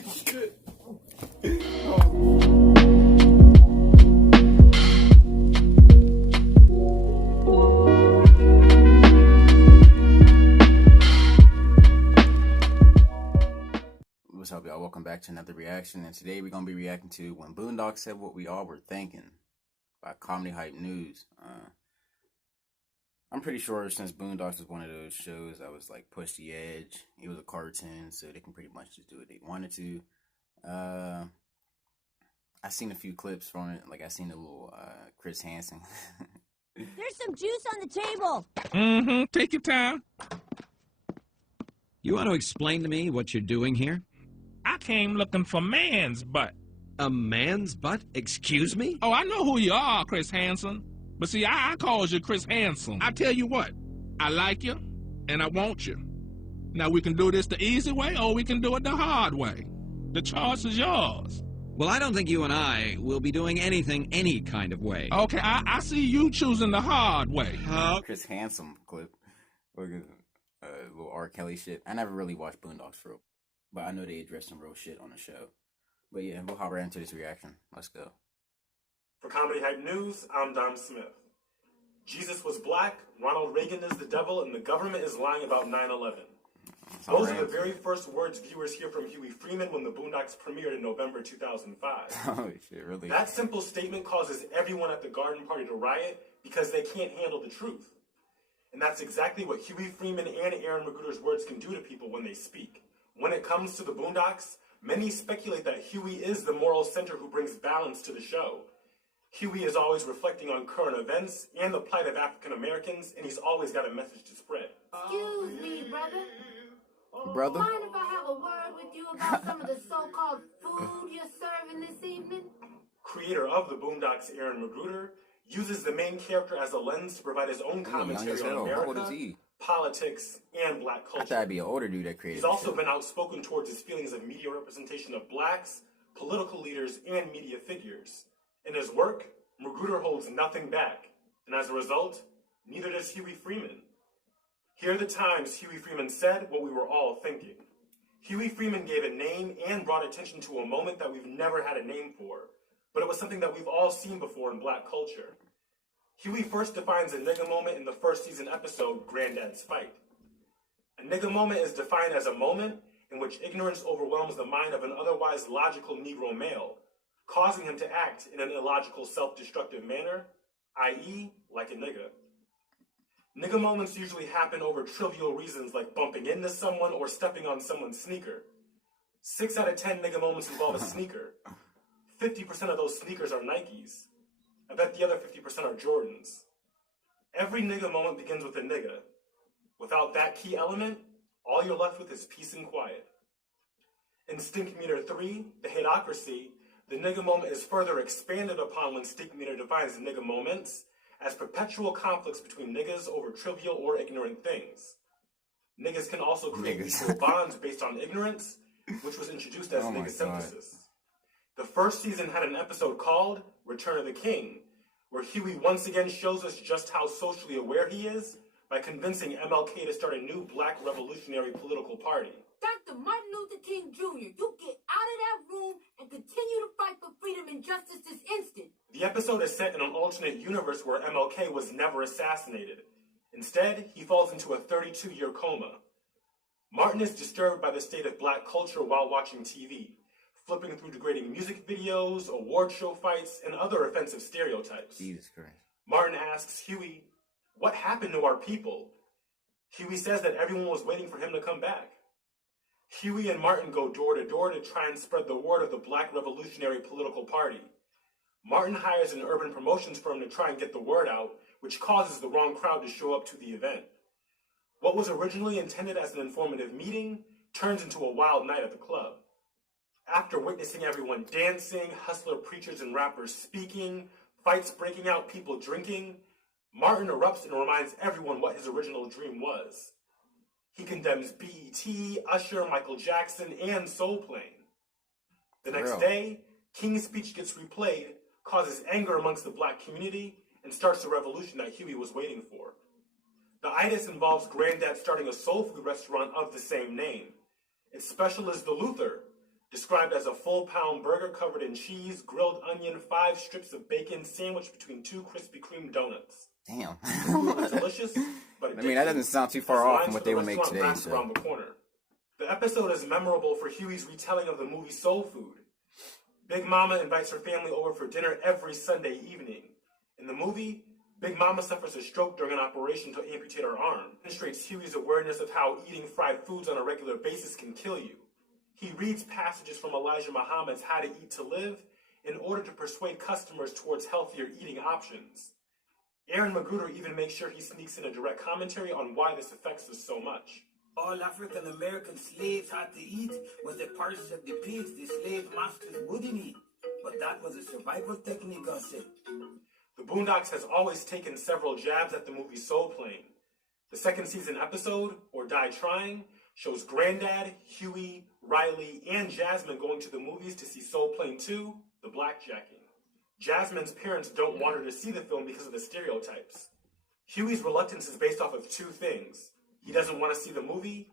shit. What's up, y'all? Welcome back to another reaction, and today we're going to be reacting to When Boondocks Said What We All Were Thinking by Comedy Hype News. I'm pretty sure since Boondocks was one of those shows that was like push the edge, it was a cartoon, so they can pretty much just do what they wanted to. I seen a few clips from it, like I seen a little Chris Hansen. There's some juice on the table. Take your time. You want to explain to me what you're doing here? I came looking for man's butt. A man's butt? Excuse me? Oh, I know who you are, Chris Hansen. But see, I calls you Chris Hansen. I tell you what, I like you, and I want you. Now, we can do this the easy way, or we can do it the hard way. The choice is yours. Well, I don't think you and I will be doing anything any kind of way. Okay, I see you choosing the hard way. Chris Hansen clip. Little R. Kelly shit. I never really watched Boondocks for real, but I know they addressed some real shit on the show. But yeah, we'll hop right into this reaction. Let's go. For Comedy Hype News, I'm Dom Smith. Jesus was black, Ronald Reagan is the devil, and the government is lying about 9/11. Those are the very first words viewers hear from Huey Freeman when the Boondocks premiered in November 2005. Oh shit, really? That simple statement causes everyone at the garden party to riot because they can't handle the truth. And that's exactly what Huey Freeman and Aaron Magruder's words can do to people when they speak. When it comes to the Boondocks, many speculate that Huey is the moral center who brings balance to the show. Huey is always reflecting on current events and the plight of African Americans, and he's always got a message to spread. Excuse me, brother. Brother? Mind if I have a word with you about some of the so-called food you're serving this evening? Creator of the Boondocks, Aaron Magruder, uses the main character as a lens to provide his own commentary on How old is America, he? politics, and black I culture. thought I'd be an older dude that created He's also the been outspoken towards his feelings of media representation of blacks, political leaders, and media figures. In his work, Magruder holds nothing back, and as a result, neither does Huey Freeman. Here are the times Huey Freeman said what we were all thinking. Huey Freeman gave a name and brought attention to a moment that we've never had a name for, but it was something that we've all seen before in black culture. Huey first defines a nigga moment in the first season episode, Granddad's Fight. A nigga moment is defined as a moment in which ignorance overwhelms the mind of an otherwise logical Negro male, causing him to act in an illogical, self-destructive manner, i.e., like a nigga. Nigga moments usually happen over trivial reasons like bumping into someone or stepping on someone's sneaker. 6 out of 10 nigga moments involve a sneaker. 50% of those sneakers are Nikes. I bet the other 50% are Jordans. Every nigga moment begins with a nigga. Without that key element, all you're left with is peace and quiet. In Stink Meter 3, The Hateocracy, the nigga moment is further expanded upon when Stink Meter defines nigga moments as perpetual conflicts between niggas over trivial or ignorant things. Niggas can also create equal bonds based on ignorance, which was introduced as nigga synthesis. The first season had an episode called Return of the King, where Huey once again shows us just how socially aware he is by convincing MLK to start a new black revolutionary political party. Dr. Martin Luther King Jr., you get out of that room and continue to fight for freedom and justice this instant. The episode is set in an alternate universe where MLK was never assassinated. Instead, he falls into a 32-year coma. Martin is disturbed by the state of black culture while watching TV, flipping through degrading music videos, award show fights, and other offensive stereotypes. Jesus Christ. Martin asks Huey, "What happened to our people?" Huey says that everyone was waiting for him to come back. Huey and Martin go door to door to try and spread the word of the Black Revolutionary Political Party. Martin hires an urban promotions firm to try and get the word out, which causes the wrong crowd to show up to the event. What was originally intended as an informative meeting turns into a wild night at the club. After witnessing everyone dancing, hustler preachers and rappers speaking, fights breaking out, people drinking, Martin erupts and reminds everyone what his original dream was. He condemns BET, Usher, Michael Jackson, and Soul Plane. The next day, King's speech gets replayed, causes anger amongst the black community, and starts the revolution that Huey was waiting for. The itis involves Granddad starting a soul food restaurant of the same name. Its special is the Luther, described as a full-pound burger covered in cheese, grilled onion, 5 strips of bacon sandwiched between 2 Krispy Kreme donuts. Damn. The food was delicious, but I mean, that doesn't sound too far off from what they would make today. So. Around the corner. The episode is memorable for Huey's retelling of the movie Soul Food. Big Mama invites her family over for dinner every Sunday evening. In the movie, Big Mama suffers a stroke during an operation to amputate her arm. It demonstrates Huey's awareness of how eating fried foods on a regular basis can kill you. He reads passages from Elijah Muhammad's How to Eat to Live in order to persuade customers towards healthier eating options. Aaron Magruder even makes sure he sneaks in a direct commentary on why this affects us so much. All African American slaves had to eat was the parts of the pigs the slave masters wouldn't eat. But that was a survival technique, I said. The Boondocks has always taken several jabs at the movie Soul Plane. The second season episode, Or Die Trying, shows Granddad, Huey, Riley, and Jasmine going to the movies to see Soul Plane 2, The Blackjacking. Jasmine's parents don't want her to see the film because of the stereotypes. Huey's reluctance is based off of 2 things. He doesn't want to see the movie.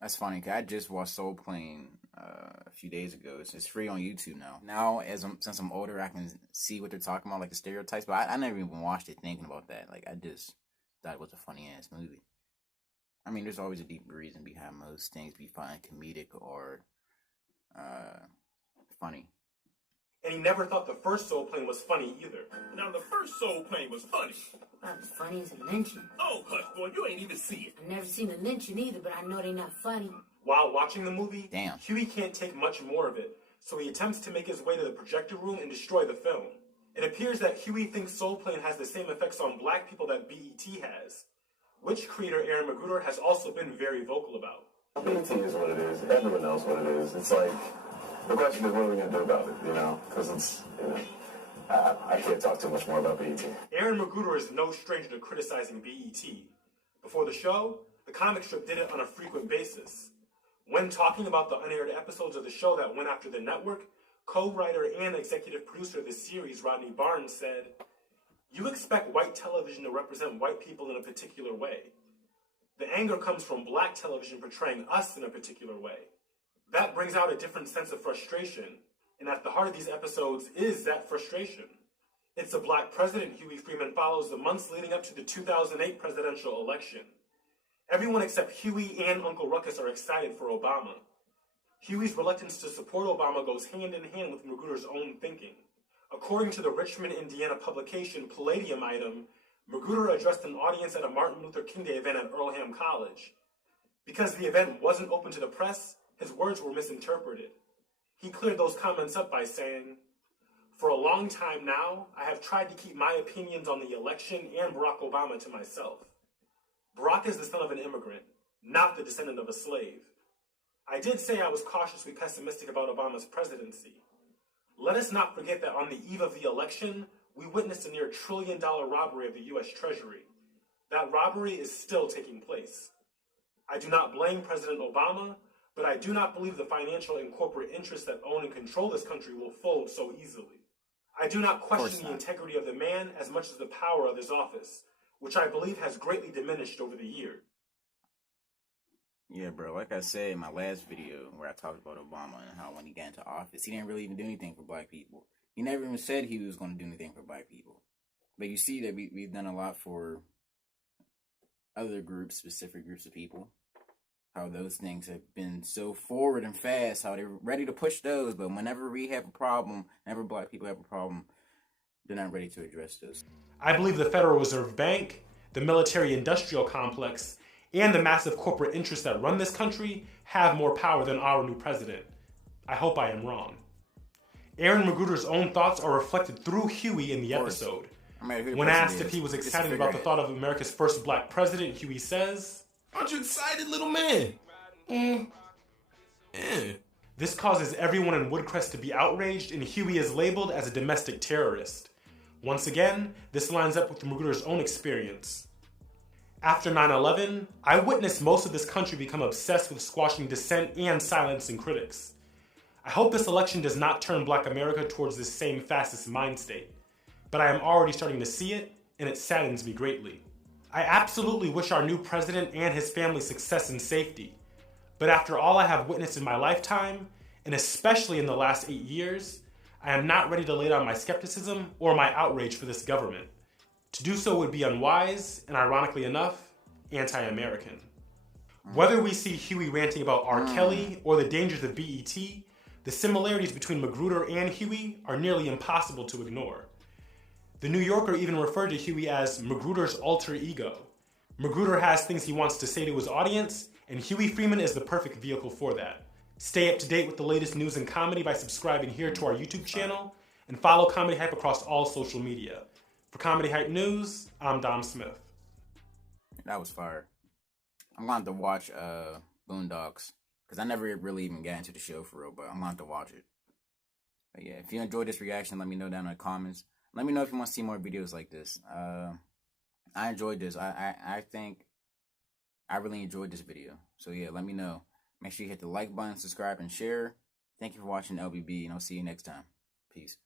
That's funny, because I just watched Soul Plane a few days ago. It's free on YouTube now. Now, since I'm older, I can see what they're talking about, like the stereotypes, but I never even watched it thinking about that. Like, I just thought it was a funny-ass movie. I mean, there's always a deep reason behind most things be fun, comedic, or funny. And he never thought the first Soul Plane was funny either. Now, the first Soul Plane was funny. Not as funny as a lynching. Oh, hush, boy, you ain't even see it. I've never seen a lynching either, but I know they're not funny. While watching the movie, Damn. Huey can't take much more of it, so he attempts to make his way to the projector room and destroy the film. It appears that Huey thinks Soul Plane has the same effects on black people that BET has, which creator Aaron Magruder has also been very vocal about. BET is what it is. Everyone knows what it is. It's like, the question is, what are we going to do about it, you know? Because it's, you know, I can't talk too much more about BET. Aaron Magruder is no stranger to criticizing BET. Before the show, the comic strip did it on a frequent basis. When talking about the unaired episodes of the show that went after the network, co-writer and executive producer of the series, Rodney Barnes, said, "You expect white television to represent white people in a particular way. The anger comes from black television portraying us in a particular way. That brings out a different sense of frustration, and at the heart of these episodes is that frustration. It's a black president Huey Freeman follows the months leading up to the 2008 presidential election. Everyone except Huey and Uncle Ruckus are excited for Obama. Huey's reluctance to support Obama goes hand in hand with Magruder's own thinking. According to the Richmond, Indiana publication Palladium item, Magruder addressed an audience at a Martin Luther King Day event at Earlham College. Because the event wasn't open to the press, his words were misinterpreted. He cleared those comments up by saying, "For a long time now, I have tried to keep my opinions on the election and Barack Obama to myself. Barack is the son of an immigrant, not the descendant of a slave. I did say I was cautiously pessimistic about Obama's presidency. Let us not forget that on the eve of the election, we witnessed a near $1 trillion robbery of the U.S. Treasury. That robbery is still taking place. I do not blame President Obama, but I do not believe the financial and corporate interests that own and control this country will fold so easily. I do not question the integrity of the man as much as the power of his office, which I believe has greatly diminished over the years." Yeah, bro, like I said in my last video where I talked about Obama and how when he got into office, he didn't really even do anything for black people. He never even said he was going to do anything for black people. But you see that we've done a lot for other groups, specific groups of people. How those things have been so forward and fast, how they're ready to push those. But whenever we have a problem, whenever black people have a problem, they're not ready to address those. I believe the Federal Reserve Bank, the military-industrial complex, and the massive corporate interests that run this country have more power than our new president. I hope I am wrong. Aaron Magruder's own thoughts are reflected through Huey in the episode. When asked if he was excited about the thought of America's first black president, Huey says, "Aren't you excited, little man?" This causes everyone in Woodcrest to be outraged, and Huey is labeled as a domestic terrorist. Once again, this lines up with Magruder's own experience. After 9/11, I witnessed most of this country become obsessed with squashing dissent and silencing critics. I hope this election does not turn Black America towards this same fascist mind state, but I am already starting to see it, and it saddens me greatly. I absolutely wish our new president and his family success and safety, but after all I have witnessed in my lifetime, and especially in the last 8 years, I am not ready to lay down my skepticism or my outrage for this government. To do so would be unwise and, ironically enough, anti-American. Whether we see Huey ranting about R. Kelly or the dangers of BET, the similarities between Magruder and Huey are nearly impossible to ignore. The New Yorker even referred to Huey as Magruder's alter ego. Magruder has things he wants to say to his audience, and Huey Freeman is the perfect vehicle for that. Stay up to date with the latest news and comedy by subscribing here to our YouTube channel, and follow Comedy Hype across all social media. For Comedy Hype News, I'm Dom Smith. That was fire. I'm going to watch Boondocks, because I never really even got into the show for real, but I'm going to watch it. But yeah, if you enjoyed this reaction, let me know down in the comments. Let me know if you want to see more videos like this. I enjoyed this. I think I really enjoyed this video. So yeah, let me know. Make sure you hit the like button, subscribe, and share. Thank you for watching LBB, and I'll see you next time. Peace.